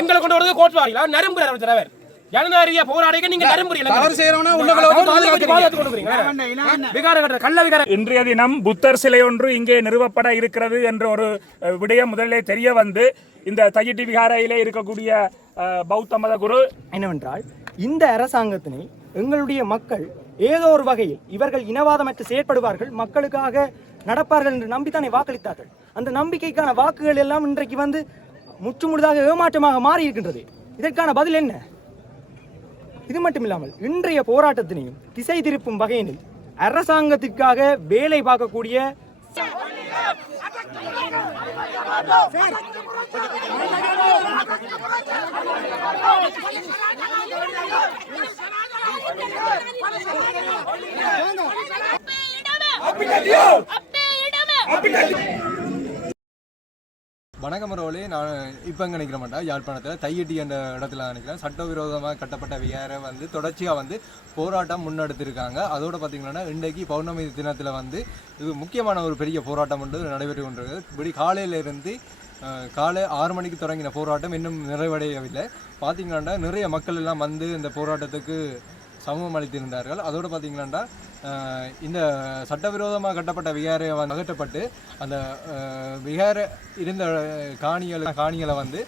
எங்களை கொண்டு வரது கோட் வாரியா நரம்புறாரு தலைவர் ஜனநாயக போராடிக்க நீங்க இன்றைய தினம் புத்தர் சிலை ஒன்று இங்கே நிறுவப்பட இருக்கிறது என்ற ஒரு விடயம் முதலிலே தெரிய வந்து இந்த தையிட்டி விகாரையிலே இருக்கக்கூடிய பௌத்த மத குரு என்னவென்றால் இந்த அரசாங்கத்தினை எங்களுடைய மக்கள் ஏதோ ஒரு வகையில் இவர்கள் இனவாதமற்று செயற்படுவார்கள், மக்களுக்காக நடப்பார்கள் என்று நம்பித்தானே வாக்களித்தார்கள். அந்த நம்பிக்கைக்கான வாக்குகள் எல்லாம் இன்றைக்கு வந்து முற்றுமுழுதாக ஏமாற்றமாக மாறி இருக்கின்றது. இதற்கான பதில் என்ன? இது மட்டுமில்லாமல் இன்றைய போராட்டத்தினையும் திசை திருப்பும் வகையினில் அரசாங்கத்திற்காக வேலை பார்க்கக்கூடிய வணக்கம் ரோலி. நான் இப்போ இங்கே நிற்கிற மாட்டேன். யாழ்ப்பாணத்தில் தையிட்டி என்ற இடத்துல நினைக்கிறேன். சட்டவிரோதமாக கட்டப்பட்ட விகாரை வந்து தொடர்ச்சியாக வந்து போராட்டம் முன்னெடுத்திருக்காங்க. அதோடு பார்த்திங்கன்னா இன்றைக்கு பௌர்ணமி தினத்தில் வந்து இது முக்கியமான ஒரு பெரிய போராட்டம் ஒன்று நடைபெற்று கொண்டிருக்கிறது. இப்படி காலையிலிருந்து காலை 6 மணிக்கு தொடங்கின போராட்டம் இன்னும் நிறைவடையவில்லை. பார்த்திங்கன்னா நிறைய மக்கள் எல்லாம் வந்து இந்த போராட்டத்துக்கு சமூகம் அளித்திருந்தார்கள். அதோடு பார்த்திங்கன்னா இந்த சட்டவிரோதமாக கட்டப்பட்ட விகாரை அகற்றப்பட்டு அந்த விகாரை இருந்த காணிகளை வந்து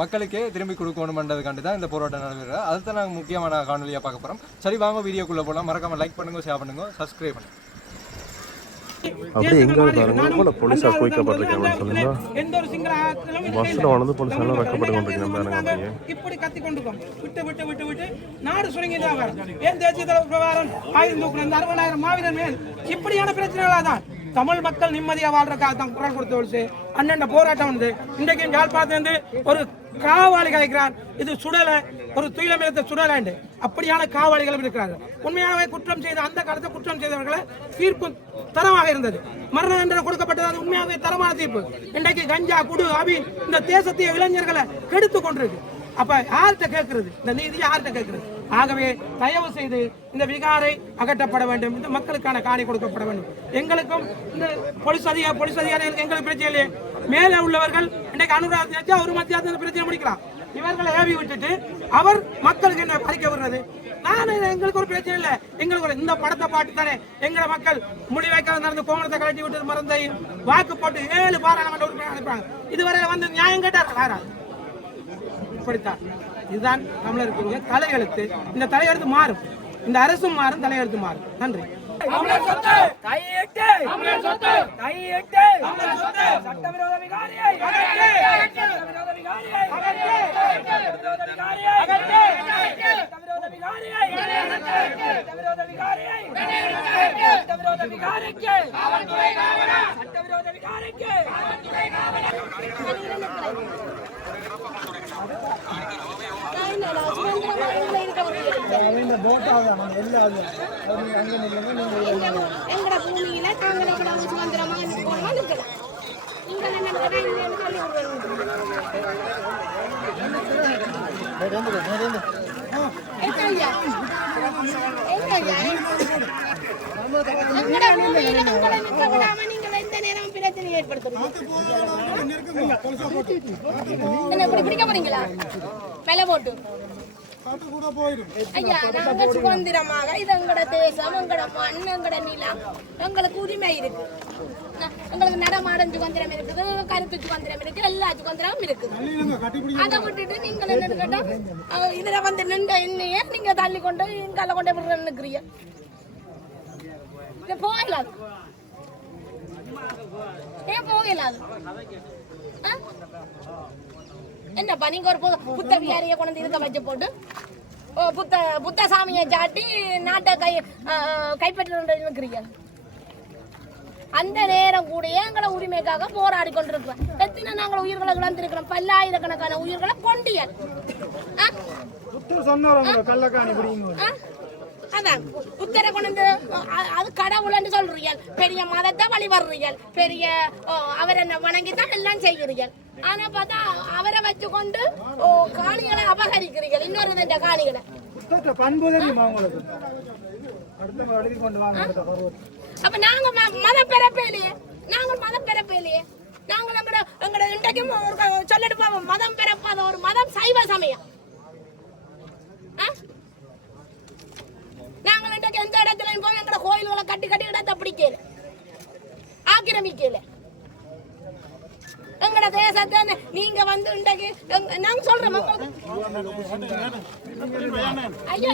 மக்களுக்கே திரும்பி கொடுக்கணுன்றதுக்காண்டி தான் இந்த போராட்டம் நடைபெறுகிறது. அதுதான் நாங்கள் முக்கியமான காணொலியாக பார்க்க போகிறோம். சரி, வாங்க வீடியோக்குள்ளே போகலாம். மறக்காமல் லைக் பண்ணுங்கள், ஷேர் பண்ணுங்கள், சப்ஸ்கிரைப் பண்ணுங்கள். அப்படியே எங்க பாருங்க போலீஸா குவிக்கப்பட்டிருக்காங்கன்னு சொல்லுங்க. பஸ்ல வந்து போலீஸ் எல்லாம் வைக்கப்பட்டு கொண்டிருக்காங்க. இப்படி கத்தி கொண்டிருக்கோம். விட்டு விட்டு விட்டு விட்டு நாடு சுருங்கிதான் வரும். ஏன் தேசிய தலைவர் பிரபாகரன் 60,000 மாவீரர் மேல் இப்படியான பிரச்சனைகளா தான் தமிழ் மக்கள் நிம்மதியாக வாழ்றதுக்காக தான் குரல் கொடுத்து அண்ணன் போராட்டம் வந்து இன்றைக்கு யாழ்ப்பாணத்திலிருந்து ஒரு காவாளி கலைக்கிறார். இது சுடலை, ஒரு துயிலமிழத்த சுடலாண்டு அப்படியான காவாளிகளும் இருக்கிறார்கள். உண்மையாகவே குற்றம் செய்த அந்த காலத்தில் குற்றம் செய்தவர்களை தீர்ப்பு தரமாக இருந்தது. மரண தண்டனை கொடுக்கப்பட்டது. அது உண்மையாகவே தரமான தீர்ப்பு. இன்றைக்கு கஞ்சா, குடு, அபின் இந்த தேசத்திய இளைஞர்களை கெடுத்து கொண்டிருக்கு. அப்ப யார்கிட்ட கேட்கறது? இந்த நீதி யார்கிட்ட கேட்கறது? ஆகவே தயவு செய்து இந்த விகாரை அகற்றப்பட வேண்டும். இந்த மக்களுக்கான காணி கொடுக்கப்பட வேண்டும். எங்களுக்கும் இந்த போலீஸ் அதிகாரிகளுக்கு எங்களுக்கு பிரச்சனை இல்லையே. மேலே உள்ளவர்கள் இன்றைக்கு அனுராஜா ஒரு மத்தியாவது பிரச்சனை முடிக்கலாம். இவர்களை ஏவி விட்டுட்டு அவர் மக்களுக்கு என்ன பறிக்க விடுறது? எங்களுக்கு ஒரு பிரச்சனை இல்லை. எங்களுக்கு இந்த படத்தை பாட்டு தானே எங்களை மக்கள் முடிவைக்காக நடந்து கோமணத்தை கழட்டி விட்டு மறந்தையும் வாக்கு போட்டு 7 பாராளுமன்ற உறுப்பினர் அனுப்புறாங்க. இதுவரையில வந்து நியாயம் கேட்டார் வேற. இப்படித்தான் இதுதான் தமிழருக்கு தலையெழுத்து. இந்த தலையெழுத்து மாறும், இந்த அரசும் மாறும், தலையெழுத்து மாறும். நன்றி. சட்டவிரோத விகாரியை எங்கட பூமியில தாங்கள் சுதந்திரமா இருக்கலாம். பிடிக்க போறீங்களா? மேல போட்டு ஐயா, நாங்க சுதந்திரமாக இது எங்கட தேசம், எங்கட மண், எங்கட நிலம், எங்களுக்கு உரிமை இருக்கு. எங்களுக்கு நடமாடும் சுதந்திரம் இருக்குது, கருத்து சுதந்திரம் இருக்கு, எல்லா சுதந்திரமும் இருக்குது. அதை விட்டுட்டு நீங்கள் என்ன கேட்டா இதுல வந்து நின்ற என்னையே நீங்க தள்ளி கொண்டு இங்கால கொண்டு நிற்கிறீங்க. இது போகலாது. ஏன் போகலாது? என்னப்பா நீங்க ஒரு புத்த விகாரிய கொண்டு இருக்க வச்சு போட்டு புத்த சாமியை சாட்டி நாட்டை கைப்பற்ற இருக்கிறீங்க. அந்த நேரம் கூட எங்களை உரிமைக்காக போராடி கொண்டிருக்கிறோம். எத்தனை நாங்கள் உயிர்களை இழந்திருக்கிறோம். பல்லாயிரக்கணக்கான உயிர்களை கொண்டியல். அதான் புத்தரை கொண்டு அது கடவுள்னு சொல்றீங்க. பெரிய மதத்தை வழிபடுறீங்க. பெரிய அவரை வணங்கித்தான் எல்லாம் செய்கிறீர்கள். ஆனா பார்த்தா அவரை வச்சு கொண்டு காணிகளை அபகரிக்கிறீர்கள். இன்னொரு காணிகளை அப்ப நாங்க மத பிறப்பே இல்லையே. நாங்கள் மத பிறப்பே இல்லையே. நாங்கள் எங்கட இன்றைக்கும் சொல்லிட்டு போவோம், மதம் பிறப்பாத ஒரு மதம் சைவ சமயம். நாங்கள் இன்றைக்கு எந்த இடத்துல போய் எங்கட கோயில்களை கட்டி கட்டி இடத்தை பிடிக்கல, ஆக்கிரமிக்கல. எங்கட தேசத்தை நீங்க வந்து இன்றைக்கு நாங்க சொல்றோம் ஐயா,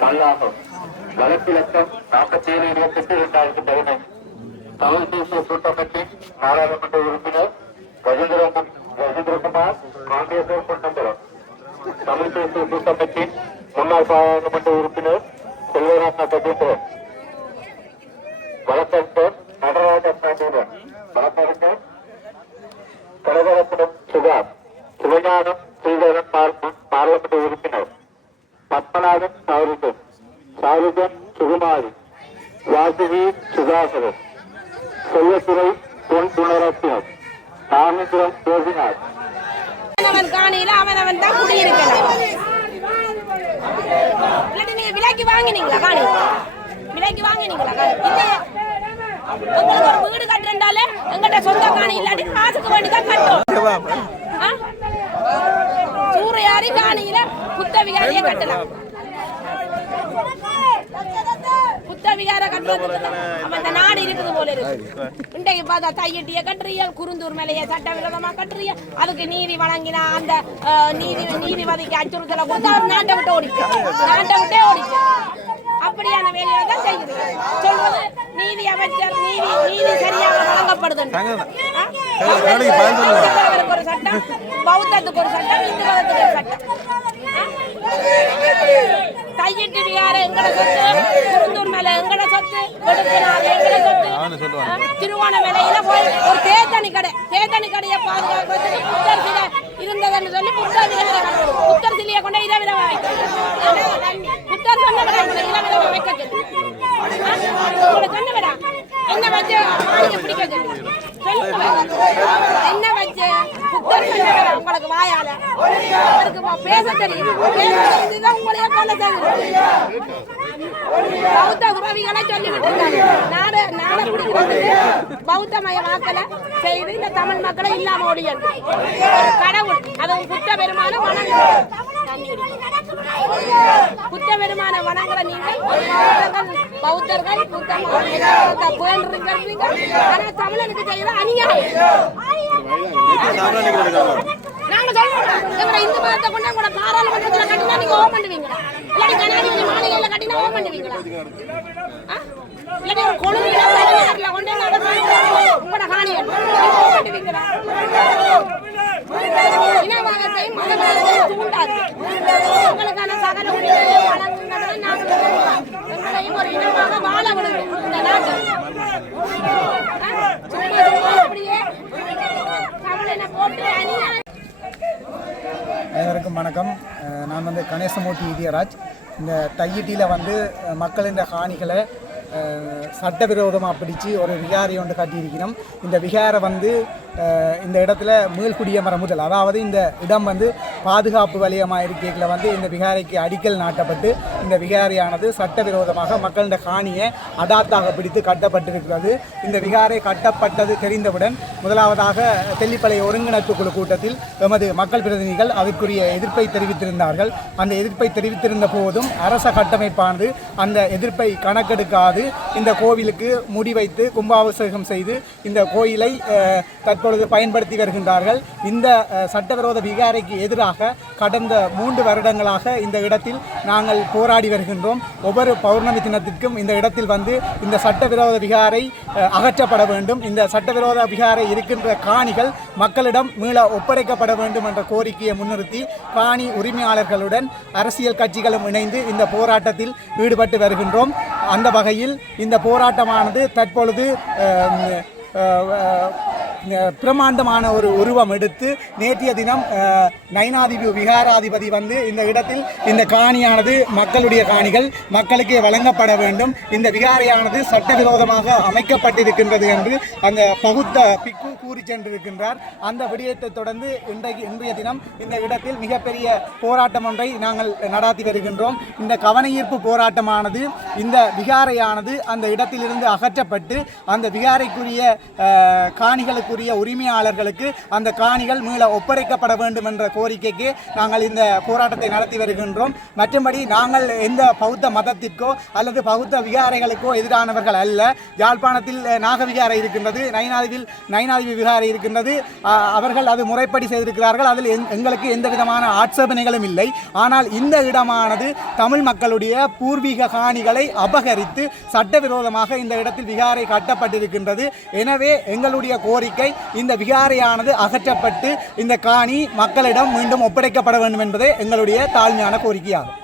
கல்லாகம் வழக்கிலக்கம் 47/28/2015 தமிழ் தேசிய கூட்டமைப்பின் நாடாளுமன்ற உறுப்பினர் கஜேந்திரகுமார் காங்கிரஸ் பொன்னம்பலம், தமிழ் தேசிய கூட்டமைப்பின் முன்னாள் பாராளுமன்ற உறுப்பினர் செல்வராஜா கஜேந்திரன், வழக்கறிஞர் நடராஜன் சாந்தீரன், வழக்கறிஞர் கடகரத்தினம் சுகார், சிவஞானம் ஸ்ரீதரன் பாராளுமன்ற உறுப்பினர் பத்மநாதன் சாருஜன் சுகுமாரி, வாசுகி சுதாகரன், செல்வத்துறை பொன் துணரத்தினர், ராமேந்திரன் கோபிநாத். அவன் காணியில அவன் தான் குடியிருக்கலாம். நீங்க விலைக்கு வாங்கினீங்களா? காணி விலைக்கு வாங்கினீங்களா? உங்களுக்கு ஒரு வீடு கட்டுறாலே எங்கிட்ட சொந்த காணி இல்லாட்டி காசுக்கு வேண்டிதான் கட்டும். சூறையாரி காணியில புத்தவிகாரியை கட்டலாம். புத்தவிகார கட்டுறதுக்கு அந்த நாடு இருக்குது போல இருக்கு. இன்றைக்கு பார்த்தா தையட்டிய கட்டுறிய, குருந்தூர் மேலைய சட்டவிரோதமா கட்டுறிய, அதுக்கு நீதி வழங்கினா அந்த நீதிபதிக்கு அச்சுறுத்தலை கொடுத்து அவர் நாட்டை விட்டு ஓடிச்சு. அப்படியான வேலையை தான் செய்யுது. சொல்வது நீதி அமைச்சர் நீதி சரியாக வழங்கப்படுது. ஒரு சட்டம், பௌத்தத்துக்கு ஒரு சட்டம், இந்து மதத்துக்கு ஒரு சட்டம். தையிட்டு விகார எங்கட சொத்து, குருந்தூர் மேல எங்கட சொத்து, எங்கட சொத்து, திருவோணமலையில போய் ஒரு தேத்தனி கடையை பாதுகாக்கிறதுக்கு புத்தர் சிலை இருந்ததுன்னு சொல்லி புத்தர் சிலையை கொண்டு இதை விட புத்தர் சொன்ன இளவிட வைக்க சொல்லி சொன்ன விட என்ன வச்சு பிடிக்க சொல்லி சொல்லுங்க, என்ன வச்சு புத்தர் சொன்ன உங்களுக்கு வாயால அவருக்கு பேச தெரியும். இதுதான் உங்களையே கொலை செய்கிறது. பௌத்த துறவிகளை சொல்லிவிட்டு இருக்காங்க. நாட பிடிக்கிறதுக்கு பௌத்தமய வாக்களை செய்து இந்த தமிழ் மக்களை இல்லாம ஒழியது கடவுள். அது புத்த பெருமான வணங்குறது. புத்த பெருமான வணங்குற நீங்கள் பௌத்தர்கள் ஆனா தமிழனுக்கு செய்யற அநியாயம். நாங்க சொல்றோம் இந்து மதத்தை கொண்டு கூட பாராளுமன்றத்துல கட்டினா நீங்க ஓம் பண்ணுவீங்களா? இல்லாட்டி ஜனாதிபதி மாளிகையில கட்டினா ஓம் பண்ணுவீங்களா? இல்லாட்டி ஒரு கொழும்புல கொண்டு உங்களோட காணிகள் ஓம் பண்ணுவீங்களா? இனவாதத்தையும் மதவாதத்தையும் தூண்டாது. உங்களுக்கான சகல உரிமையை வழங்குவதை நாங்கள் எங்களையும் ஒரு இனமாக வாழ விடுவோம் இந்த நாட்டில். சும்மா சும்மா அப்படியே தமிழனை போட்டு அநியாயம். அனைவருக்கும் வணக்கம். நான் கணேசமூர்த்தி இதயராஜ். இந்த தையிட்டியில் மக்களின் காணிகளை சட்டவிரோதமாக பிடிச்சு ஒரு விகாரை ஒன்று கட்டியிருக்கிறோம். இந்த விகாரை இந்த இடத்துல மீள்குடியமர முதல், அதாவது இந்த இடம் பாதுகாப்பு வலயமாக இருக்கையில் இந்த விகாரைக்கு அடிக்கல் நாட்டப்பட்டு இந்த விகாரையானது சட்டவிரோதமாக மக்களின் காணியை அடாத்தாக பிடித்து கட்டப்பட்டிருக்கிறது. இந்த விகாரை கட்டப்பட்டது தெரிந்தவுடன் முதலாவதாக தெல்லிப்பளை ஒருங்கிணைப்பு குழு கூட்டத்தில் எமது மக்கள் பிரதிநிதிகள் அதற்குரிய எதிர்ப்பை தெரிவித்திருந்தார்கள். அந்த எதிர்ப்பை தெரிவித்திருந்த போதும் அரச கட்டமைப்பானது அந்த எதிர்ப்பை கணக்கெடுக்காது இந்த கோவிலுக்கு முடிவைத்து கும்பாபிஷேகம் செய்து இந்த கோயிலை தற்பொழுது பயன்படுத்தி வருகின்றார்கள். இந்த சட்டவிரோத விகாரைக்கு எதிராக கடந்த 3 வருடங்களாக இந்த இடத்தில் நாங்கள் போராடி வருகின்றோம். ஒவ்வொரு பௌர்ணமி தினத்திற்கும் இந்த இடத்தில் இந்த சட்டவிரோத விகாரை அகற்றப்பட வேண்டும், இந்த சட்டவிரோத விகாரை இருக்கின்ற காணிகள் மக்களிடம் மீள ஒப்படைக்கப்பட வேண்டும் என்ற கோரிக்கையை முன்னிறுத்தி காணி உரிமையாளர்களுடன் அரசியல் கட்சிகளும் இணைந்து இந்த போராட்டத்தில் ஈடுபட்டு வருகின்றோம். அந்த வகையில் இந்த போராட்டமானது தற்பொழுது பிரமாண்டமான ஒரு உருவம் எடுத்து நேற்றைய தினம் நைனாதிபதி விகாராதிபதி இந்த இடத்தில் இந்த காணியானது மக்களுடைய காணிகள் மக்களுக்கே வழங்கப்பட வேண்டும், இந்த விகாரையானது சட்டவிரோதமாக அமைக்கப்பட்டிருக்கின்றது என்று அந்த பகுத்த பிக்கு கூறி சென்றிருக்கின்றார். அந்த விடயத்தை தொடர்ந்து இன்றைய தினம் இந்த இடத்தில் மிகப்பெரிய போராட்டம் ஒன்றை நாங்கள் நடாத்தி வருகின்றோம். இந்த கவனஈர்ப்பு போராட்டமானது இந்த விகாரையானது அந்த இடத்திலிருந்து அகற்றப்பட்டு அந்த விகாரைக்குரிய காணிகளுக்குரிய உரிமையாளர்களுக்கு அந்த காணிகள் மீள ஒப்படைக்கப்பட வேண்டும் என்ற கோரிக்கைக்கு நாங்கள் இந்த போராட்டத்தை நடத்தி வருகின்றோம். மற்றபடி நாங்கள் எந்த பௌத்த மதத்திற்கோ அல்லது பௌத்த விகாரைகளுக்கோ எதிரானவர்கள் அல்ல. யாழ்ப்பாணத்தில் நாகவிகாரை இருக்கின்றது, நைனாதிபதி விகாரை இருக்கின்றது. அவர்கள் அது முறைப்படி செய்திருக்கிறார்கள். அதில் எங்களுக்கு எந்த விதமான ஆட்சேபனைகளும் இல்லை. ஆனால் இந்த இடமானது தமிழ் மக்களுடைய பூர்வீக காணிகளை அபகரித்து சட்டவிரோதமாக இந்த இடத்தில் விகாரை கட்டப்பட்டிருக்கின்றது. எனவே எங்களுடைய கோரிக்கை இந்த விகாரையானது அகற்றப்பட்டு இந்த காணி மக்களிடம் மீண்டும் ஒப்படைக்கப்பட வேண்டும் என்பதே எங்களுடைய தாழ்மையான கோரிக்கையாகும்.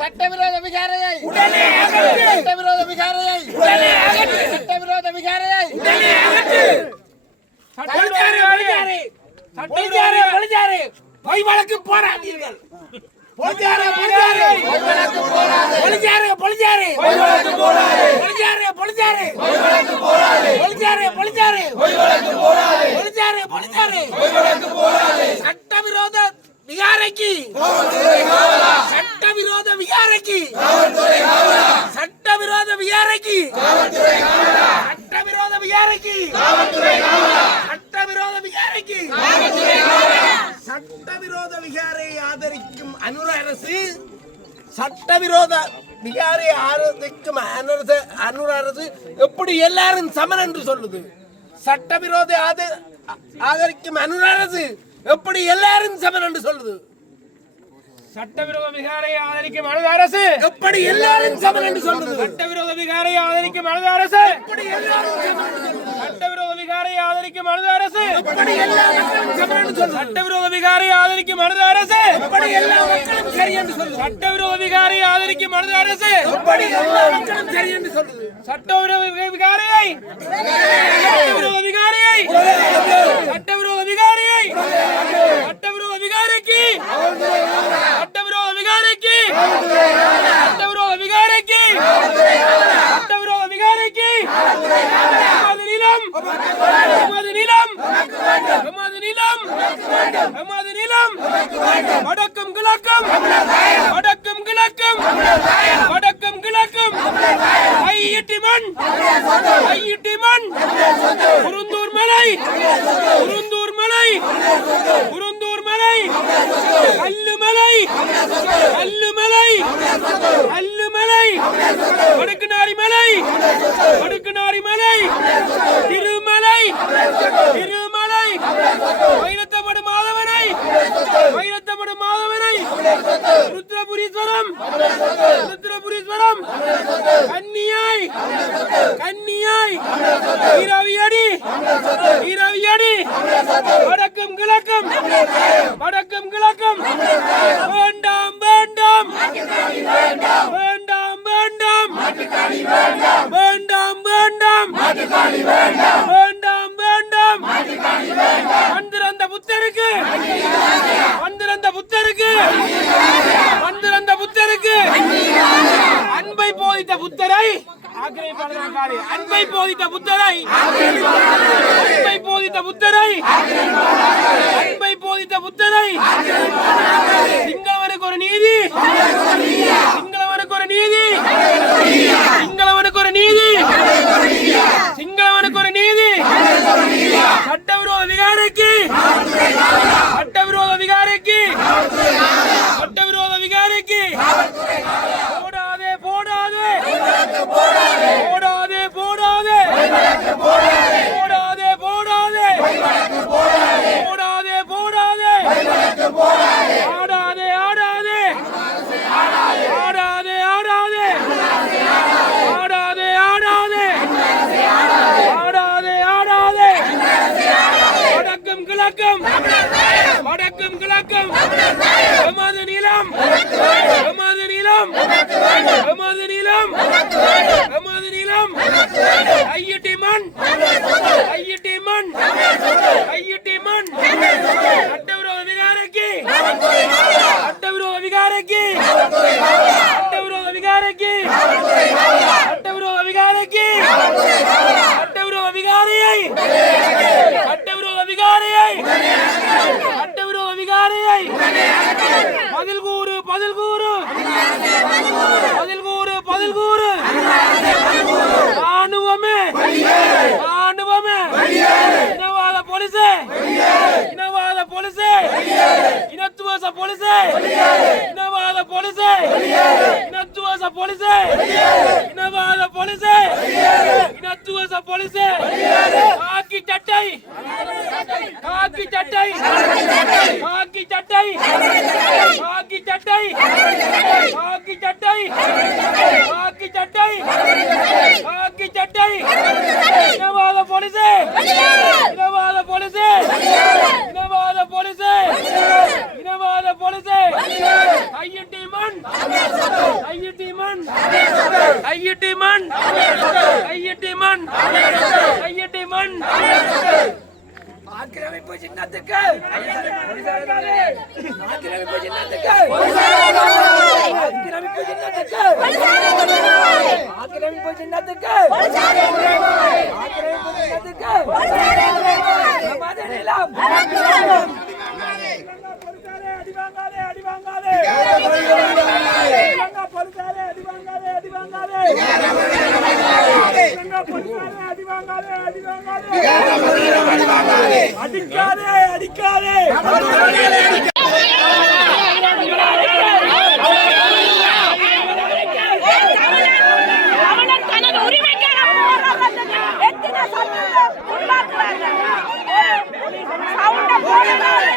சட்டவிரோத விகாரை ஆதரிக்கும் அனுர அரசு சட்டவிரோத விகாரை ஆதரிக்கும் அனுர அரசு எப்படி எல்லாரும் சமன் என்று சொல்லுது? சட்டவிரோத ஆதரிக்கும் அனுர அரசு எப்படி எல்லாரும் சமன் என்று சொல்லுது? சட்டவிரோத விகாரையை ஆதரிக்கும் அழுத அரசு எப்படி எல்லாரும் சமன் என்று சொல்றது? சட்டவிரோத விகாரையை ஆதரிக்கும் அழுத அரசு எப்படி எல்லாரும் சமன் என்று சொல்றது? சட்டவிரோத விகாரையை ஆதரிக்கும் அழுத அரசு எப்படி எல்லா மக்களும் சமன் என்று சொல்றது? சட்டவிரோத விகாரையை ஆதரிக்கும் அழுத அரசு எப்படி எல்லா மக்களும் சரி என்று சொல்றது? சட்டவிரோத விகாரையை ஆதரிக்கும் அழுத அரசு எப்படி எல்லா மக்களும் சரி என்று சொல்றது? சட்டவிரோத விகாரையை சட்டவிரோத விகாரையை சட்டவிரோத விகாரையை சட்டவிரோத விகாரைக்கு சட்டவிரோத விகாரைக்கு சட்டவிரோத விகாரைக்கு சட்டவிரோத விகாரைக்கு எமது நிலம் எமது நிலம் எமது நிலம் எமது நிலம் வடக்கும் கிழக்கும் வடக்கும் கிழக்கும் வடக்கும் கிழக்கும் ஐயிட்டி மண் ஐயிட்டி மண் குருந்தூர் மலை குருந்தூர் மலை குருந்தூர் மலை கல்லுமலை கல்லுமலை கல்லுமலை வடக்குநாரி மலை வடக்குநாரி மலை திருமலை திருமலை வைரத்தமடு மாதவனை வைரத்தமடு மாதவனை ருத்ரபுரீஸ்வரம் ருத்ரபுரீஸ்வரம் கன்னியாய் கன்னியாய் ஈரவியடி ஈரவியடி வடக்கும் கிழக்கும் வடக்கும் கிழக்கும் வேண்டாம் வேண்டாம் வேண்டாம் வேண்டாம் வேண்டாம் வேண்டாம் வேண்டாம் வேண்டாம் வந்திருந்த புத்தருக்கு வந்திருந்த புத்தருக்கு வந்திருந்த புத்தருக்கு அன்பை போதித்த புத்தரை அன்பை போதித்த புத்தரை அன்பை போதித்த புத்தரை அன்பை போதித்த புத்தரை சிங்களவனுக்கு ஒரு நீதி சிங்களவனுக்கு ஒரு நீதி சிங்களவனுக்கு ஒரு நீதி சிங்களவனுக்கு ஒரு நீதி சட்டவிரோத விகாரைக்கு சட்டவிரோத விகாரைக்கு சட்டவிரோத விகாரைக்கு போடாதே போடாதே போடாதே போடாதே போடாதே போடாதே போடாதே போடாதே ஆடாதே ஆடாதே ஆடாதே ஆடாதே ஆடாதே ஆடாதே ஆடாதே ஆடாதே வடக்கும் கிழக்கும் வடக்கும் கிழக்கும் எமது நிலம் எமது நிலம் எமது நிலம் எமது நிலம் ஐயிட்டி மண் ஐயிட்டி மண் ஐயிட்டி மண் சட்டவிரோத விகாரைக்கு சட்டவிரோத விகாரைக்கு சட்டவிரோத விகாரைக்கு சட்டவிரோத விகாரைக்கு சட்டவிரோத விகாரையை சட்டவிரோத விகாரையை சட்டவிரோத விகாரையை பதில் கூறு பதில் கூறு பதில் கூறு பதில் கூறு ராணுவமே ராணுவமே இனவாத போலீஸே இனவாத போலீஸே இனத்துவச போலீஸே இனவாத போலீஸே இனத்துவச போலீஸே இனவாத போலீஸே இனத்துவச போலீஸே காக்கி சட்டை காக்கி சட்டை காக்கி சட்டை காக்கி சட்டை காக்கி சட்டை காக்கி சட்டை காக்கி சட்டை இனவாத போலீஸே இனவாத போலீஸே இனவாத போலீஸே இனவாத போலீஸே ஐயிட்டி மண் ஐயிட்டி மண் ஐயிட்டி மண் ஐயிட்டி மண் ஐயிட்டி மண் ஆக்கிரமிப்பு சின்னத்துக்கு ஆக்கிரமிப்பு சின்னத்துக்கு ஆக்கிரமிப்பு சின்னத்துக்கு ஆக்கிரமிப்பு சின்னத்துக்கு ஆக்கிரமிப்பு சின்னத்துக்கு நிலம் அடிவாங்காதே அடிவாங்காதே பொறுத்தாலே அடிவாங்காதே அடிவாங்காதே அடிவாங்காதே அடிவாங்காதே அடிக்காதே அடிக்காதே சவுண்ட போடுறாரு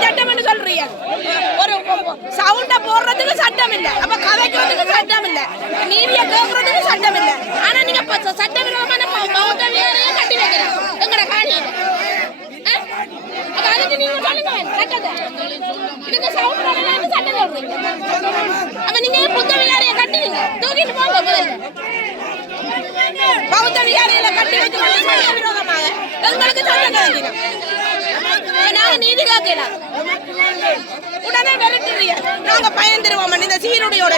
சட்டம் சொல்றீங்க ஒரு சவுண்ட போடுறதுக்கு சட்டம் இல்ல, அப்ப கதைக்கிறதுக்கு சட்டம் இல்ல, நீதியை கேட்கறதுக்கு சட்டம் இல்ல. ஆனா நீங்க சட்டவிரோதமான பௌத்த விகாரையை கட்டி வைக்கிறோம் எங்கட காணியில. அப்ப அதுக்கு நீங்க சொல்லுங்க சட்டத்தை. இதுக்கு சவுண்ட் போடலாம்னு சட்டம் சொல்றீங்க. அப்ப நீங்க புத்த விகாரையை கட்டுவீங்க, தூக்கிட்டு போங்க முதல்ல. பௌத்த விகாரையில கட்டி வைக்க சட்டவிரோதமாக எங்களுக்கு சட்டம் கிடைக்கணும். நாங்க நீதி காக்கலாம். உடனே விரட்டுறீங்க, நாங்க பயந்துருவோம். இந்த சீருடையோட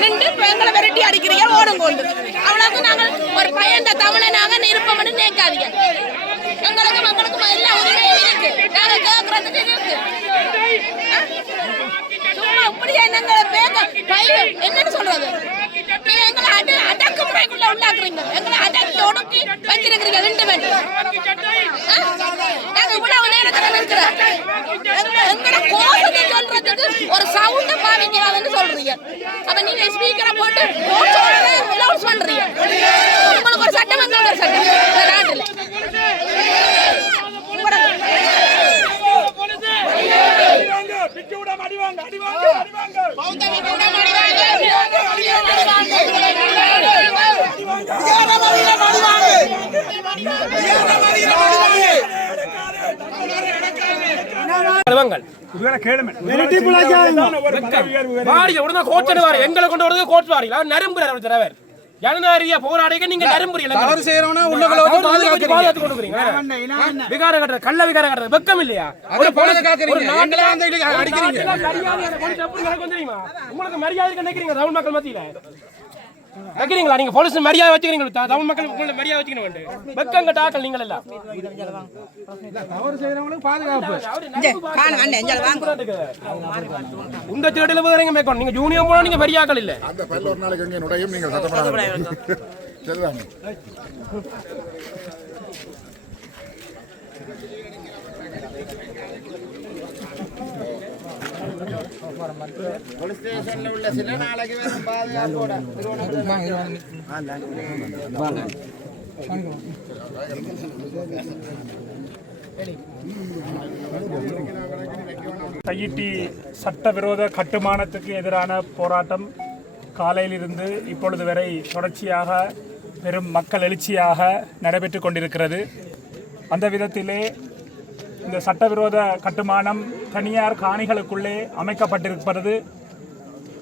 நின்று எங்களை விரட்டி அடிக்கிறீங்க ஓடும் கொண்டு. அவ்வளவுக்கு நாங்க ஒரு பயந்த தமிழனாக நிருப்பம்னு நினைக்காதீங்க. எங்களுக்கு மக்களுக்கும் எல்லா உரிமையும் இருக்கு, நாங்க கேட்கறதுக்கு இருக்கு. சும்மா இப்படியே எங்களை என்னன்னு சொல்றது, நீங்க எங்களை அடக்குமுறைக்குள்ள உண்டாக்குறீங்க, எங்களை அடக்கி ஒடுக்கி வச்சிருக்கிறீங்க. ரெண்டு பேரும் நாங்க இவ்வளவு நேரத்துல நிற்கிறோம். எங்களோட கோபத்தை சொல்றதுக்கு ஒரு சவுண்ட பாவிக்கிறாங்கன்னு சொல்றீங்க. அப்ப நீங்க ஸ்பீக்கரை போட்டு அனௌன்ஸ் பண்றீங்க. உங்களுக்கு ஒரு சட்டம் வந்து ஒரு சட்டம் இந்த நாட்டுல எங்களை கொண்டு வரது கோர்ட் வாரியா நரம்பு தலைவர் ஜனநாயக போராடிக்க நீங்க நரம்பு பாதுகாத்து கொண்டு விகாரம் கட்டுற கள்ள விகாரம் கட்டுறது வெக்கம் இல்லையா? உங்களுக்கு மரியாதை நினைக்கிறீங்க தமிழ் மக்கள் மத்தியில வைக்கிறீங்களா? நீங்க போலீஸ் மரியாதை வச்சுக்கிறீங்களா? தமிழ் மக்கள் மரியாதை வச்சுக்கணும். வெக்கம் கட்ட ஆக்கள் நீங்கள் எல்லாம் உங்க தேடல போறீங்க மேற்கொண்டு நீங்க ஜூனியர் போனா நீங்க பெரிய ஆக்கள் இல்ல. ஒரு நாளைக்கு எங்க நுழையும் நீங்க சரிதானே? போலீஸ் ஸ்டேஷன்ல உள்ள சில நாளைக்கு பாதுகாப்போட தையிட்டி சட்டவிரோத கட்டுமானத்துக்கு எதிரான போராட்டம் காலையிலிருந்து இப்பொழுது வரை தொடர்ச்சியாக பெரும் மக்கள் எழுச்சியாக நடைபெற்று கொண்டிருக்கிறது. அந்த விதத்திலே இந்த சட்டவிரோத கட்டுமானம் தனியார் காணிகளுக்குள்ளே அமைக்கப்பட்டிருக்கிறது.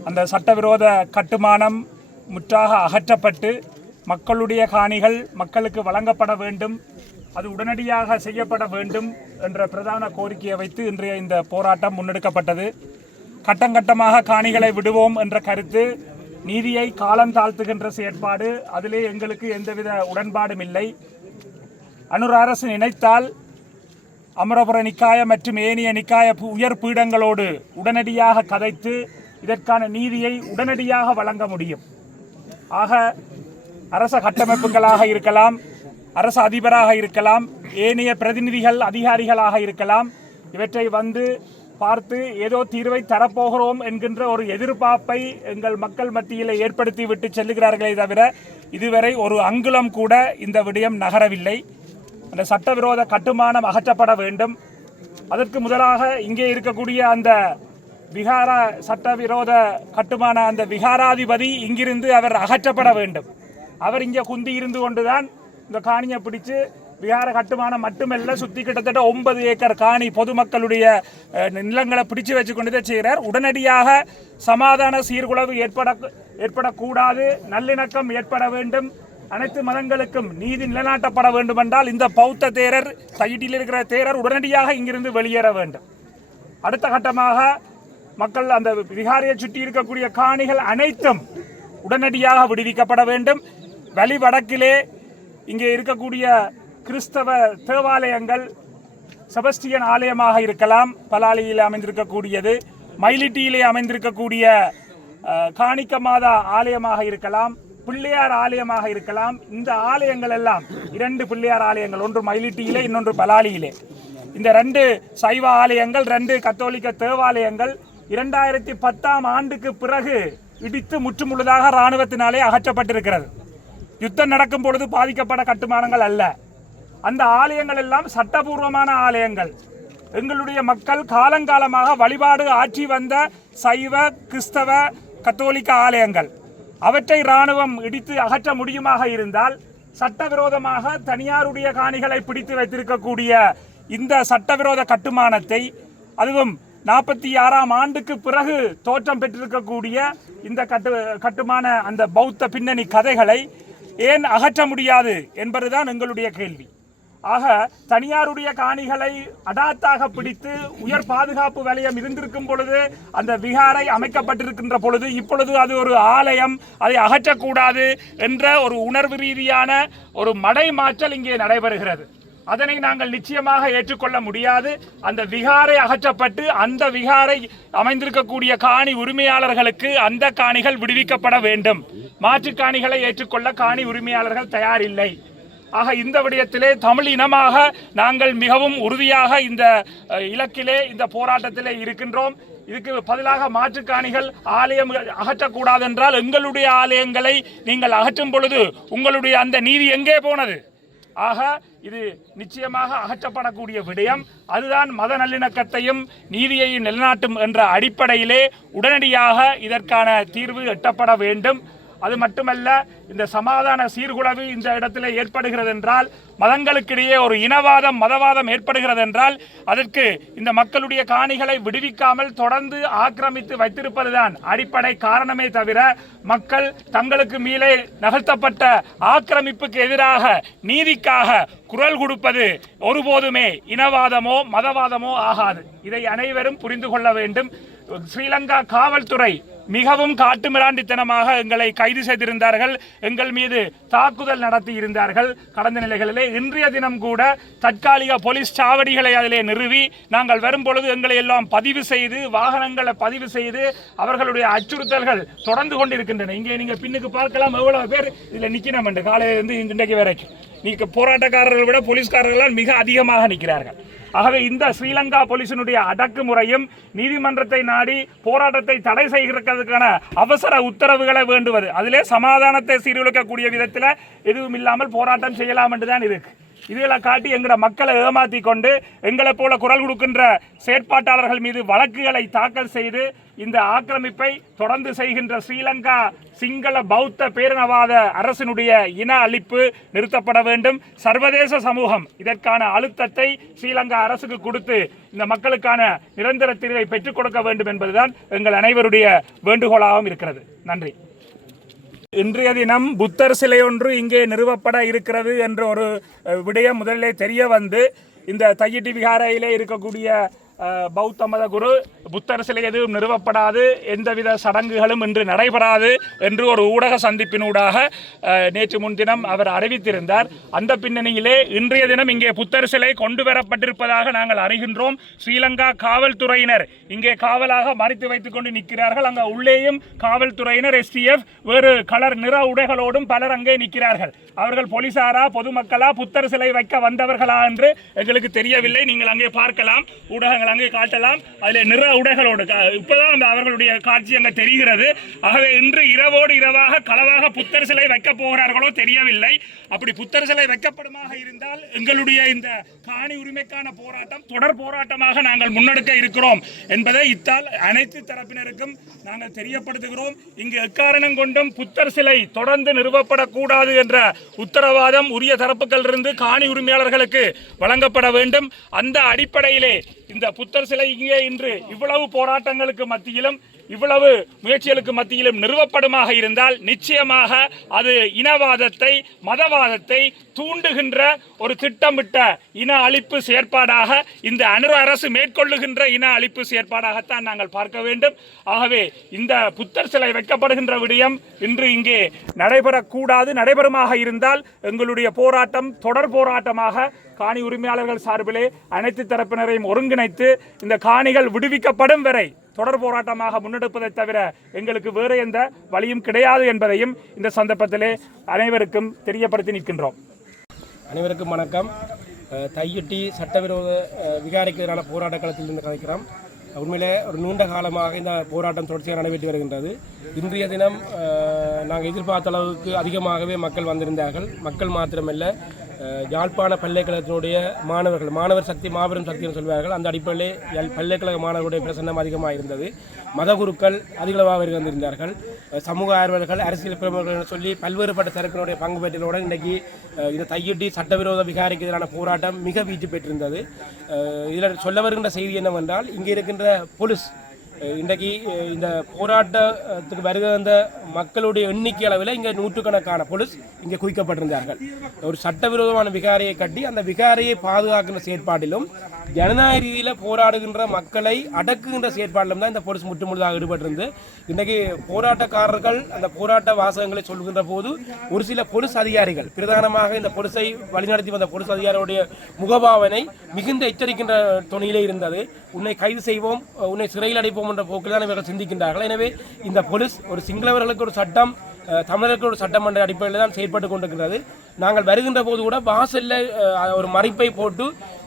அந்த சட்டவிரோத கட்டுமானம் முற்றாக அகற்றப்பட்டு மக்களுடைய காணிகள் மக்களுக்கு வழங்கப்பட வேண்டும், அது உடனடியாக செய்யப்பட வேண்டும் என்ற பிரதான கோரிக்கையை வைத்து இன்றைய இந்த போராட்டம் முன்னெடுக்கப்பட்டது. கட்டங்கட்டமாக காணிகளை விடுவோம் என்ற கருத்து நீதியை காலம் தாழ்த்துகின்ற செயற்பாடு, அதிலே எங்களுக்கு எந்தவித உடன்பாடும் இல்லை. அனுர அரசு நினைத்தால் அமரபுர நிக்காய மற்றும் ஏனைய நிக்காய உயர் பீடங்களோடு உடனடியாக கதைத்து இதற்கான நீதியை உடனடியாக வழங்க முடியும். ஆக அரச கட்டமைப்புகளாக இருக்கலாம், அரசு அதிபராக இருக்கலாம், ஏனைய பிரதிநிதிகள் அதிகாரிகளாக இருக்கலாம், இவற்றை வந்து பார்த்து ஏதோ தீர்வை தரப்போகிறோம் என்கின்ற ஒரு எதிர்பார்ப்பை எங்கள் மக்கள் மத்தியில் ஏற்படுத்தி விட்டு செல்லுகிறார்களே தவிர இதுவரை ஒரு அங்குலம் கூட இந்த விடயம் நகரவில்லை. அந்த சட்டவிரோத கட்டுமானம் அகற்றப்பட வேண்டும். அதற்கு முதலாக இங்கே இருக்கக்கூடிய அந்த விகார சட்டவிரோத கட்டுமான அந்த விகாராதிபதி இங்கிருந்து அவர் அகற்றப்பட வேண்டும். அவர் இங்கே குந்தி இருந்து கொண்டுதான் இந்த காணியை பிடிச்சு விகார கட்டுமானம் மட்டுமல்ல, சுற்றி கிட்டத்தட்ட 9 ஏக்கர் காணி பொதுமக்களுடைய நிலங்களை பிடிச்சு வச்சு கொண்டு செய்கிறார். உடனடியாக சமாதான சீர்குலைவு ஏற்படக்கூடாது, நல்லிணக்கம் ஏற்பட வேண்டும், அனைத்து மதங்களுக்கும் நீதி நிலைநாட்டப்பட வேண்டும் என்றால் இந்த பௌத்த தேரர் தையிட்டியில் இருக்கிற தேரர் உடனடியாக இங்கிருந்து வெளியேற வேண்டும். அடுத்த கட்டமாக மக்கள் அந்த விகாரியை சுற்றி இருக்கக்கூடிய காணிகள் அனைத்தும் உடனடியாக விடுவிக்கப்பட வேண்டும். வழி வடக்கிலே இங்கே இருக்கக்கூடிய கிறிஸ்தவ தேவாலயங்கள் செபஸ்டியன் ஆலயமாக இருக்கலாம், பலாலியில் அமைந்திருக்கக்கூடியது, மயிலிட்டியிலே அமைந்திருக்கக்கூடிய காணிக்க மாதா ஆலயமாக இருக்கலாம், பிள்ளையார் ஆலயமாக இருக்கலாம். இந்த ஆலயங்கள் எல்லாம் 2 பிள்ளையார் ஆலயங்கள், ஒன்று மயிலிட்டியிலே இன்னொன்று பலாலியிலே. இந்த 2 சைவ ஆலயங்கள், 2 கத்தோலிக்க தேவாலயங்கள் 2010ஆம் ஆண்டுக்கு பிறகு இடித்து முற்றுமுழுதாக இராணுவத்தினாலே அகற்றப்பட்டிருக்கிறது. யுத்தம் நடக்கும் பொழுது பாதிக்கப்பட்ட கட்டுமானங்கள் அல்ல. அந்த ஆலயங்கள் எல்லாம் சட்டபூர்வமான ஆலயங்கள். எங்களுடைய மக்கள் காலங்காலமாக வழிபாடு ஆற்றி வந்த சைவ கிறிஸ்தவ கத்தோலிக்க ஆலயங்கள். அவற்றை இராணுவம் இடித்து அகற்ற முடியுமாக இருந்தால், சட்டவிரோதமாக தனியாருடைய காணிகளை பிடித்து வைத்திருக்கக்கூடிய இந்த சட்டவிரோத கட்டுமானத்தை, அதுவும் 46ஆம் ஆண்டுக்கு பிறகு தோற்றம் பெற்றிருக்கக்கூடிய இந்த கட்டுமான அந்த பௌத்த பின்னணி கதைகளை ஏன் அகற்ற முடியாது என்பதுதான் எங்களுடைய கேள்வி. ஆக தனியாருடைய காணிகளை அடாத்தாக பிடித்து உயர் பாதுகாப்பு வலயம் இருந்திருக்கும் பொழுது, அந்த விகாரை அமைக்கப்பட்டிருக்கின்ற பொழுது, இப்பொழுது அது ஒரு ஆலயம், அதை அகற்றக்கூடாது என்ற ஒரு உணர்வு ரீதியான ஒரு மடைமாற்றல் இங்கே நடைபெறுகிறது. அதனை நாங்கள் நிச்சயமாக ஏற்றுக்கொள்ள முடியாது. அந்த விகாரை அகற்றப்பட்டு அந்த விகாரை அமைந்திருக்கக்கூடிய காணி உரிமையாளர்களுக்கு அந்த காணிகள் விடுவிக்கப்பட வேண்டும். மாற்று காணிகளை ஏற்றுக்கொள்ள காணி உரிமையாளர்கள் தயாரில்லை. ஆக இந்த விடயத்திலே தமிழ் இனமாக நாங்கள் மிகவும் உறுதியாக இந்த இலக்கிலே, இந்த போராட்டத்திலே இருக்கின்றோம். இதுக்கு பதிலாக மாற்று காணிகள் ஆலயம் அகற்றக்கூடாது என்றால், எங்களுடைய ஆலயங்களை நீங்கள் அகற்றும் பொழுது உங்களுடைய அந்த நீதி எங்கே போனது? ஆக இது நிச்சயமாக அகற்றப்படக்கூடிய விடயம். அதுதான் மத நல்லிணக்கத்தையும் நீதியையும் நிலைநாட்டும் என்ற அடிப்படையிலே உடனடியாக இதற்கான தீர்வு எட்டப்பட வேண்டும். அது மட்டுமல்ல, இந்த சமாதான சீர்குலைவு இந்த இடத்திலே ஏற்படுகிறது என்றால், மதங்களுக்கிடையே ஒரு இனவாதம் மதவாதம் ஏற்படுகிறது என்றால், அதற்கு இந்த மக்களுடைய காணிகளை விடுவிக்காமல் தொடர்ந்து ஆக்கிரமித்து வைத்திருப்பதுதான் அடிப்படை காரணமே தவிர, மக்கள் தங்களுக்கு மேலே நகர்த்தப்பட்ட ஆக்கிரமிப்புக்கு எதிராக நீதிக்காக குரல் கொடுப்பது ஒருபோதுமே இனவாதமோ மதவாதமோ ஆகாது. இதை அனைவரும் புரிந்து கொள்ள வேண்டும். ஸ்ரீலங்கா காவல்துறை மிகவும் காட்டுமிராண்டித்தனமாக எங்களை கைது செய்திருந்தார்கள். எங்கள் மீது தாக்குதல் நடத்தி இருந்தார்கள் கடந்த நிலைகளிலே. இன்றைய தினம் கூட தற்காலிக போலீஸ் சாவடிகளை அதிலே நிறுவி, நாங்கள் வரும்பொழுது எங்களை எல்லாம் பதிவு செய்து, வாகனங்களை பதிவு செய்து, அவர்களுடைய அச்சுறுத்தல்கள் தொடர்ந்து கொண்டிருக்கின்றன. இங்கே நீங்கள் பின்னுக்கு பார்க்கலாம் எவ்வளவு பேர் இதில் நிற்கணும் என்று காலையிலிருந்து இன்றைக்கு வரைக்கும். நீங்க போராட்டக்காரர்களை விட போலீஸ்காரர்கள் மிக அதிகமாக நிற்கிறார்கள். ஆகவே இந்த ஸ்ரீலங்கா போலீசினுடைய அடக்குமுறையும் நீதிமன்றத்தை நாடி போராட்டத்தை தடை செய்கிறதுக்கான அவசர உத்தரவுகளை வேண்டுவது, அதிலே சமாதானத்தை சீர்குலைக்கக்கூடிய விதத்தில் எதுவும் இல்லாமல் போராட்டம் செய்யலாம் என்றுதான் இருக்கு. இதுகளை காட்டி எங்களோட மக்களை ஏமாற்றி கொண்டு எங்களை போல குரல் கொடுக்கின்ற செயற்பாட்டாளர்கள் மீது வழக்குகளை தாக்கல் செய்து இந்த ஆக்கிரமிப்பை தொடர்ந்து செய்கின்ற ஸ்ரீலங்கா சிங்கள பௌத்த பேரினவாத அரசினுடைய இன அழிப்பு நிறுத்தப்பட வேண்டும். சர்வதேச சமூகம் இதற்கான அழுத்தத்தை ஸ்ரீலங்கா அரசுக்கு கொடுத்து இந்த மக்களுக்கான நிரந்தர தீர்வை பெற்றுக் கொடுக்க வேண்டும் என்பதுதான் எங்கள் அனைவருடைய வேண்டுகோளாகவும் இருக்கிறது. நன்றி. இன்றைய தினம் புத்தர் சிலை ஒன்று இங்கே நிறுவப்பட இருக்கிறது என்ற ஒரு விடயம் முதலிலே தெரிய வந்து, இந்த தையிட்டி விகாரையிலே இருக்கக்கூடிய பௌத்த மத குரு புத்தர் சிலை எதுவும் நிறுவப்படாது, எந்தவித சடங்குகளும் இன்று நடைபெறாது என்று ஒரு ஊடக சந்திப்பினூடாக நேற்று முன்தினம் அவர் அறிவித்திருந்தார். அந்த பின்னணியிலே இன்றைய தினம் இங்கே புத்தர் சிலை கொண்டு வரப்பட்டிருப்பதாக நாங்கள் அறிகின்றோம். ஸ்ரீலங்கா காவல்துறையினர் இங்கே காவலாக மறைத்து வைத்துக் கொண்டு நிற்கிறார்கள். அங்கே உள்ளேயும் காவல்துறையினர் STF வேறு கலர் நிற உடைகளோடும் பலர் அங்கே நிற்கிறார்கள். அவர்கள் போலீசாரா பொதுமக்களா புத்தர் சிலை வைக்க வந்தவர்களா என்று எங்களுக்கு தெரியவில்லை. நீங்கள் அங்கே பார்க்கலாம், ஊடகங்கள் அங்கே காட்டலாம். அதில் நிற உடைகளோடு இப்போதான் அவர்களுடைய காட்சி அங்கே தெரிகிறது. ஆகவே இன்று இரவோடு இரவாக களவாக புத்தர் சிலை வைக்கப் போகிறார்களோ தெரியவில்லை. அப்படி புத்தர் சிலை வைக்கப்படுமாக இருந்தால் எங்களுடைய இந்த காணி உரிமைக்கான போராட்டம் தொடர் போராட்டமாக நாங்கள் முன்னெடுக்க இருக்கிறோம் என்பதை இத்தால் அனைத்து தரப்பினருக்கும் நாங்கள் தெரியப்படுத்துகிறோம். இங்கு எக்காரணம் கொண்டும் புத்தர் சிலை தொடர்ந்து நிறுவப்படக்கூடாது என்ற உத்தரவாதம் உரிய தரப்புகளிலிருந்து காணி உரிமையாளர்களுக்கு வழங்கப்பட வேண்டும். அந்த அடிப்படையிலே இந்த புத்தர் சிலை இங்கே இன்று இவ்வளவு போராட்டங்களுக்கு மத்தியிலும் இவ்வளவு முயற்சிகளுக்கு மத்தியிலும் நிறுவப்படுமாக இருந்தால் நிச்சயமாக அது இனவாதத்தை மதவாதத்தை தூண்டுகின்ற ஒரு திட்டமிட்ட இன அழிப்பு செயற்பாடாக இந்த அரசு மேற்கொள்ளுகின்ற இன அழிப்பு செயற்பாடாகத்தான் நாங்கள் பார்க்க வேண்டும். ஆகவே இந்த புத்தர் சிலை வைக்கப்படுகின்ற விடயம் இன்று இங்கே நடைபெறக்கூடாது. நடைபெறுமாக இருந்தால் எங்களுடைய போராட்டம் தொடர் போராட்டமாக காணி உரிமையாளர்கள் சார்பிலே அனைத்து தரப்பினரையும் ஒருங்கிணைத்து இந்த காணிகள் விடுவிக்கப்படும் வரை தொடர் போராட்டமாக முன்னெடுப்பதை தவிர எங்களுக்கு வேறு எந்த வழியும் கிடையாது என்பதையும் இந்த சந்தர்ப்பத்திலே அனைவருக்கும் தெரியப்படுத்தி நிற்கின்றோம். அனைவருக்கும் வணக்கம். தையிட்டி சட்டவிரோத விகாரைக்கு எதிரான போராட்ட களத்திலிருந்து கதைக்கிறோம். உண்மையிலே ஒரு நீண்ட காலமாக இந்த போராட்டம் தொடர்ச்சியாக நடைபெற்று வருகின்றது. இன்றைய தினம் நாங்கள் எதிர்பார்த்த அளவுக்கு அதிகமாகவே மக்கள் வந்திருந்தார்கள். மக்கள் மாத்திரமல்ல, யாழ்ப்பாண பல்கலைக்கழகத்தினுடைய மாணவர் சக்தி மாபெரும் சக்தி என்று சொல்வார்கள். அந்த அடிப்படையிலே பல்கலைக்கழக மாணவர்களுடைய பிரசன்னம் அதிகமாக இருந்தது. மதகுருக்கள் அதிகளவாக வந்திருந்தார்கள். சமூக ஆர்வலர்கள், அரசியல் பிரமுகர்கள் சொல்லி பல்வேறுபட்ட தரப்பினுடைய பங்கு பெற்றலுடன் இன்றைக்கு இந்த தையிட்டி சட்டவிரோத விகாரைக்கு எதிரான போராட்டம் மிக வீச்சு பெற்றிருந்தது. இதில் சொல்ல வருகின்ற செய்தி என்னவென்றால், இங்கே இருக்கின்ற போலீஸ் இன்றைக்கு இந்த போராட்டத்துக்கு வருகின்ற மக்களுடைய எண்ணிக்கை அளவில் இங்கே நூற்றுக்கணக்கான போலீஸ் இங்கே குவிக்கப்பட்டிருந்தார்கள். ஒரு சட்டவிரோதமான விகாரையை கட்டி அந்த விகாரையை பாதுகாக்கின்ற செயற்பாட்டிலும் ஜனநாயக ரீதியில் போராடுகின்ற மக்களை அடக்குகின்ற செயற்பாட்டிலும் தான் இந்த போலீஸ் முற்றுமுழுதாக ஈடுபட்டிருந்து இன்றைக்கு போராட்டக்காரர்கள் அந்த போராட்ட வாசகங்களை சொல்கின்ற போது ஒரு சில போலீஸ் அதிகாரிகள் பிரதானமாக இந்த போலீஸை வழிநடத்தி வந்த போலீஸ் அதிகாரிகளுடைய முகபாவனை மிகுந்த எச்சரிக்கின்ற துணியிலே இருந்தது. உன்னை கைது செய்வோம், உன்னை சிறையில் அடைப்போம் என்ற போக்கில் தான் இவர்கள் சிந்திக்கின்றார்கள். எனவே இந்த போலீஸ் ஒரு சிங்களவர்களுக்கு ஒரு சட்டம், தமிழர்களுக்கு ஒரு சட்டம் என்ற அடிப்படையில் தான் செயல்பட்டு கொண்டிருக்கிறது. நாங்கள் வருகின்ற போது கூட வாசலில் ஒரு மறைப்பை போட்டு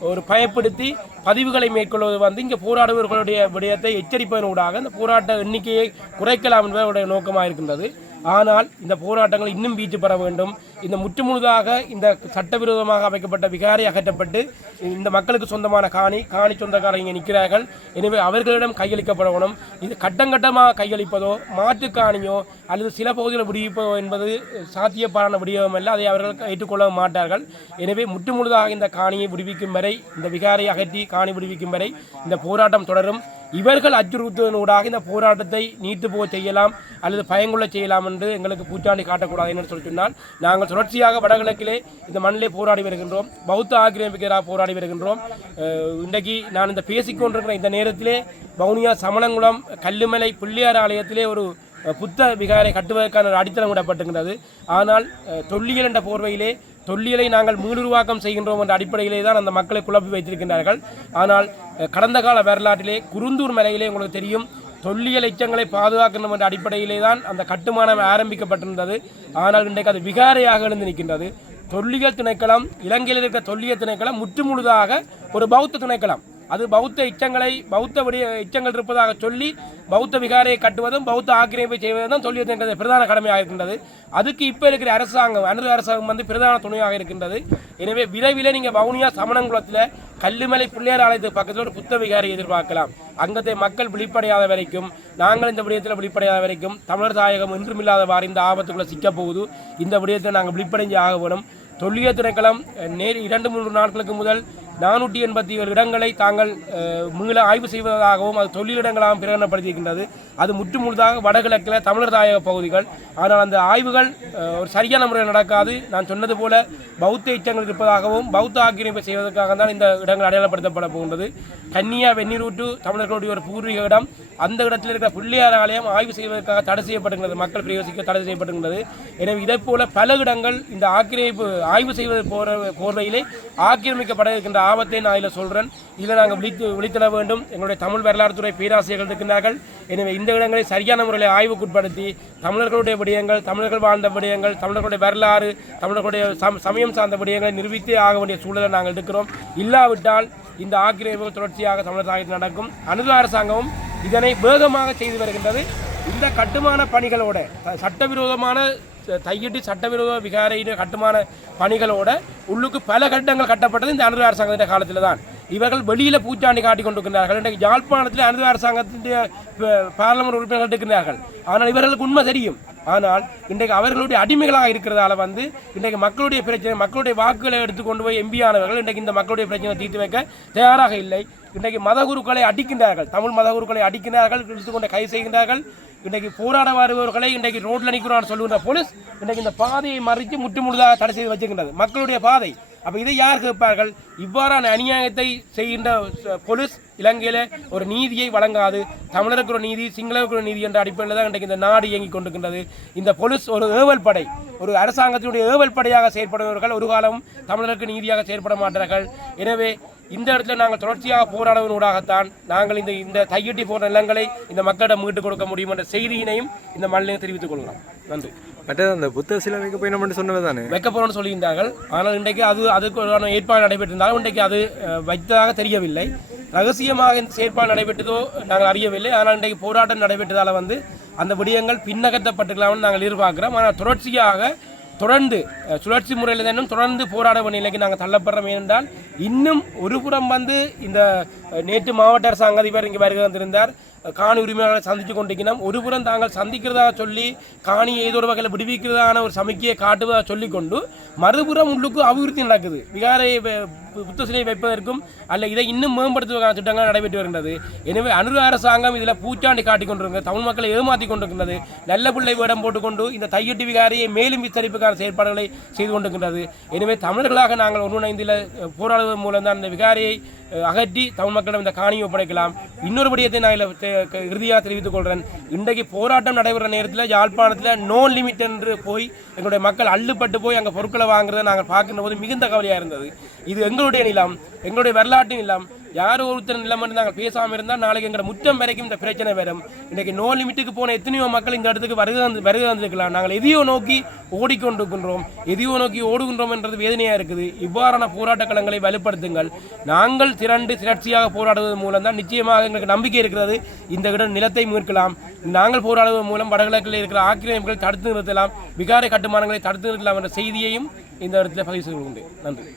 ஒரு பயப்படுத்தி பதிவுகளை மேற்கொள்வது இங்கே போராடுபவர்களுடைய விடயத்தை எச்சரிப்பதனூடாக இந்த போராட்ட எண்ணிக்கையை குறைக்கலாம் என்பதனுடைய நோக்கமாக இருக்கின்றது. ஆனால் இந்த போராட்டங்கள் இன்னும் வீச்சு பெற வேண்டும். இந்த முற்றுமுழுதாக இந்த சட்டவிரோதமாக அமைக்கப்பட்ட விகாரை அகற்றப்பட்டு இந்த மக்களுக்கு சொந்தமான காணி சொந்தக்காரங்க இங்கே நிற்கிறார்கள். எனவே அவர்களிடம் கையளிக்கப்படணும். இது கட்டங்கட்டமாக கையளிப்பதோ மாற்று காணியோ அல்லது சில பகுதியில் விடுவிப்பதோ என்பது சாத்தியப்பான விடயம் அல்ல. அதை அவர்கள் ஏற்றுக்கொள்ள மாட்டார்கள். எனவே முற்றுமுழுதாக இந்த காணியை விடுவிக்கும் வரை, இந்த விகாரை அகற்றி காணி விடுவிக்கும் வரை இந்த போராட்டம் தொடரும். இவர்கள் அச்சுறுத்துவதனூடாக இந்த போராட்டத்தை நீட்டு போக செய்யலாம் அல்லது பயங்கொள்ள செய்யலாம் என்று எங்களுக்கு பூச்சாண்டி காட்டக்கூடாது என்று சொல்லி சொன்னால், நாங்கள் தொடர்ச்சியாக வடகிழக்கிலே இந்த மண்ணிலே போராடி வருகின்றோம். பௌத்த ஆக்கிரமிப்புக்கு எதிராக போராடி வருகின்றோம். இன்றைக்கு நான் இந்த பேசிக்கொண்டிருக்கிற இந்த நேரத்திலே வவுனியா சமணங்குளம் கல்லுமலை பிள்ளையார் ஆலயத்திலே ஒரு புத்த விகாரை கட்டுவதற்கான ஒரு அடித்தளம் விடப்பட்டிருக்கிறது. ஆனால் தொல்லியல் என்ற போர்வையிலே தொல்லியலை நாங்கள் மீளுருவாக்கம் செய்கின்றோம் என்ற அடிப்படையிலே தான் அந்த மக்களை குழப்பி வைத்திருக்கின்றார்கள். ஆனால் கடந்த கால வரலாற்றிலே குருந்தூர் மலையிலே உங்களுக்கு தெரியும், தொல்லியல் எச்சங்களை பாதுகாக்கணும் என்ற அடிப்படையிலே தான் அந்த கட்டுமானம் ஆரம்பிக்கப்பட்டிருந்தது. ஆனால் இன்றைக்கு அது விகாரையாக எழுந்து நிற்கின்றது. தொல்லியல் திணைக்களம், இலங்கையில் இருக்கிற தொல்லியல் திணைக்களம் முற்றுமுழுதாக ஒரு பௌத்த திணைக்களம். அது பௌத்த எச்சங்கள் இருப்பதாக சொல்லி பௌத்த விகாரையை கட்டுவதும் பௌத்த ஆக்கிரமிப்பை செய்வதும் தான் தொல்லியல் திணைக்களத்தின் பிரதான கடமையாக இருக்கின்றது. அதுக்கு இப்போ இருக்கிற அரசாங்கம், அனுர் அரசாங்கம் பிரதான துணையாக இருக்கின்றது. எனவே விரைவில் நீங்கள் வவுனியா சமணங்குளத்தில் கல்லுமலை பிள்ளையார் ஆலயத்துக்கு பக்கத்தில் ஒரு புத்த விகாரை எதிர்பார்க்கலாம். அங்கத்தை மக்கள் விழிப்படையாத வரைக்கும், நாங்கள் இந்த விடயத்தில் விழிப்படையாத வரைக்கும் தமிழர் தாயகம் இன்றுமில்லாதவாறு இந்த ஆபத்துக்குள்ளே சிக்கப் போகுது. இந்த விடயத்தை நாங்கள் விழிப்படைஞ்சு ஆக வேணும். தொல்லியல் திணைக்களம் 2-3 நாட்களுக்கு முதல் 487 இடங்களை தாங்கள் மீள ஆய்வு செய்வதாகவும் அது தொழிலிடங்களாகவும் பிரகடனப்படுத்தியிருக்கின்றது. அது முற்றுமுழுதாக வடகிழக்கில் தமிழர் தாயக பகுதிகள். ஆனால் அந்த ஆய்வுகள் ஒரு சரியான முறையில் நடக்காது. நான் சொன்னது போல பௌத்த எச்சங்கள் இருப்பதாகவும் பௌத்த ஆக்கிரமிப்பை செய்வதற்காக தான் இந்த இடங்கள் அடையாளப்படுத்தப்பட போகின்றது. கன்னியா வெந்நீரூட்டு தமிழர்களுடைய ஒரு பூர்வீக இடம். அந்த இடத்தில் இருக்கிற பிள்ளையார் ஆலயம் ஆய்வு செய்வதற்காக தடை செய்யப்படுகிறது, மக்கள் பிரவேசிக்க தடை செய்யப்படுகின்றது. எனவே இதை போல பல இடங்கள் இந்த ஆக்கிரமிப்பு ஆய்வு செய்வது போர்வையிலே ஆக்கிரமிக்கப்பட இருக்கின்ற ஆபத்தை நான் இதில் சொல்கிறேன். இதில் நாங்கள் விழித்திட வேண்டும். எங்களுடைய தமிழ் வரலாறு துறை பேராசிரியர்கள் இருக்கின்றார்கள். எனவே இந்த இடங்களை சரியான முறையில் ஆய்வுக்குட்படுத்தி தமிழர்களுடைய விடயங்கள், தமிழர்கள் வாழ்ந்த விடயங்கள், தமிழர்களுடைய வரலாறு, தமிழர்களுடைய சமயம் சார்ந்த விடயங்களை நிரூபித்தே ஆக வேண்டிய சூழலை நாங்கள் இருக்கிறோம். இல்லாவிட்டால் இந்த ஆக்கிரமிப்பு தொடர்ச்சியாக தமிழர் தாயத்தில் நடக்கும். அனுர் அரசாங்கமும் இதனை வேகமாக செய்து வருகின்றது. இந்த கட்டுமான பணிகளோட சட்டவிரோதமான தையிட்டி சட்டவிரோத விகாரையின் கட்டுமான பணிகளோட உள்ளுக்கு பல கட்டங்கள் கட்டப்பட்டது இந்த அனுர் அரசாங்கத்தின் காலத்தில் தான். இவர்கள் வெளியில் பூச்சாண்டி காட்டி கொண்டிருக்கிறார்கள். இன்றைக்கு யாழ்ப்பாணத்தில் அனுர் அரசாங்கத்தினுடைய பார்லமெண்ட் உறுப்பினர்கள் இருக்கிறார்கள். ஆனால் இவர்களுக்கு உண்மை தெரியும். ஆனால் இன்றைக்கு அவர்களுடைய அடிமைகளாக இருக்கிறதால இன்றைக்கு மக்களுடைய பிரச்சனை, மக்களுடைய வாக்குகளை எடுத்துக்கொண்டு போய் எம்பியானவர்கள் இன்றைக்கு இந்த மக்களுடைய பிரச்சனை தீர்த்து வைக்க தயாராக இல்லை. இன்றைக்கு மதகுருக்களை அடிக்கின்றார்கள், தமிழ் மதகுருக்களை அடிக்கின்றார்கள், எடுத்துக்கொண்டு கைது செய்கின்றார்கள். இன்றைக்கு போராட வருபவர்களை இன்றைக்கு ரோட்டில் நிற்கிறான்னு சொல்லுகின்ற போலீஸ் இன்றைக்கு இந்த பாதையை மறித்து முற்றுமுழுதாக தடை செய்து வச்சுக்கின்றது. மக்களுடைய பாதை அப்போ இதை யார் கேட்பார்கள்? இவ்வாறான அநியாயத்தை செய்கின்ற போலீஸ் இலங்கையில் ஒரு நீதியை வழங்காது. தமிழருக்கு ஒரு நீதி, சிங்களருக்கு ஒரு நீதி என்ற அடிப்படையில் தான் இன்றைக்கு இந்த நாடு இயங்கிக் கொண்டிருக்கின்றது. இந்த போலீஸ் ஒரு ஏவல் படை, ஒரு அரசாங்கத்தினுடைய ஏவல் படையாக செயற்படுபவர்கள் ஒரு காலம் தமிழருக்கு நீதியாக செயற்பட மாட்டார்கள். எனவே இந்த இடத்துல நாங்கள் தொடர்ச்சியாக போராடுவதூடாகத்தான் நாங்கள் இந்த தையிட்டி போன்ற நிலங்களை இந்த மக்களிடம் மீட்டுக் கொடுக்க முடியும் என்ற செய்தியினையும் இந்த மண்ணில் தெரிவித்துக் கொள்கிறோம். நன்றி. மற்றது அந்த புத்த சிலை வைக்க போய் நம்ம சொன்னது தானே வைக்க போகிறோம்னு சொல்லியிருந்தார்கள். ஆனால் இன்றைக்கு அதுக்கான ஏற்பாடு நடைபெற்றிருந்தாலும் இன்றைக்கு அது வைத்ததாக தெரியவில்லை. ரகசியமாக இந்த செயற்பாடு நடைபெற்றதோ நாங்கள் அறியவில்லை. ஆனால் இன்றைக்கு போராட்டம் நடைபெற்றதால் அந்த விடயங்கள் பின்னகத்தப்பட்டிருக்கலாம்னு நாங்கள் எதிர்பார்க்கிறோம். ஆனால் தொடர்ந்து சுழற்சி முறையில் தானும் தொடர்ந்து போராட வேண்டிய நிலைக்கு நாங்கள் தள்ளப்படுறோம். ஏனென்றால் இன்னும் ஒரு புறம் இந்த நேற்று மாவட்ட அரசாங்க அதிபர் இங்கே வருகை வந்திருந்தார். காணி உரிமையாளர்களை சந்தித்து கொண்டிருக்கிறோம். ஒருபுறம் தாங்கள் சந்திக்கிறதாக சொல்லி காணியை ஏதோ ஒரு வகையில் விடுவிக்கிறதான ஒரு சமிக்கையை காட்டுவதாக சொல்லிக்கொண்டு மறுபுறம் உள்ளுக்கு அபிவிருத்தி நடக்குது. விகாரை புத்த சிலை வைப்பதற்கும் அல்ல இதை இன்னும் மேம்படுத்துவதற்கான திட்டங்கள் நடைபெற்று வருகின்றது. எனவே அனுர அரசாங்கம் இதில் பூச்சாண்டி காட்டிக் கொண்டிருக்கிறது, தமிழ் மக்களை ஏமாற்றி கொண்டிருக்கின்றது. நல்ல பிள்ளை வேடம் போட்டுக்கொண்டு இந்த தையிட்டி விகாரையை மேலும் விஸ்தரிப்புக்கான செயற்பாடுகளை செய்து கொண்டிருக்கின்றது. எனவே தமிழர்களாக நாங்கள் ஒன்றிணைந்து போராடுவதன் மூலம் தான் இந்த விகாரையை அகற்றி தமிழ் மக்களிடம் இந்த காணியை ஒப்படைக்கலாம். இன்னொரு விடயத்தை நான் இறுதியாக தெரிவித்துக் கொள்கிறேன். இன்றைக்கு போராட்டம் நடைபெற நேரத்தில் யாழ்ப்பாணத்தில் நோ லிமிட் என்று போய் எங்களுடைய மக்கள் அள்ளுப்பட்டு போய் அங்கே பொருட்களை வாங்குறதை நாங்கள் பார்க்கின்ற போது மிகுந்த கவலையாக இருந்தது. இது எங்களுடைய நிலம், எங்களுடைய வரலாற்று நிலம். யாரோ ஒருத்தர் நிலம் என்று நாங்கள் பேசாமல் இருந்தால் நாளைக்கு எங்களை முற்றம் வரைக்கும் இந்த பிரச்சனை வரும். இன்றைக்கு நோ லிமிட்டுக்கு போன எத்தனையோ மக்கள் இந்த இடத்துக்கு வருகை வந்திருக்கலாம். நாங்கள் எதையோ நோக்கி ஓடிக்கொண்டிருக்கின்றோம், எதையோ நோக்கி ஓடுகின்றோம் என்றது வேதனையாக இருக்குது. இவ்வாறான போராட்ட களங்களை வலுப்படுத்துங்கள். நாங்கள் திரண்டு திரட்சியாக போராடுவதன் மூலம் தான் நிச்சயமாக எங்களுக்கு நம்பிக்கை இருக்கிறது இந்த இடம் நிலத்தை மீட்கலாம். நாங்கள் போராடுவதன் மூலம் வடகிழக்கில் இருக்கிற ஆக்கிரமிப்புகளை தடுத்து நிறுத்தலாம், விகாரை கட்டுமானங்களை தடுத்து நிறுத்தலாம் என்ற செய்தியையும் இந்த இடத்துல பதிவு செய்து கொண்டேன். நன்றி.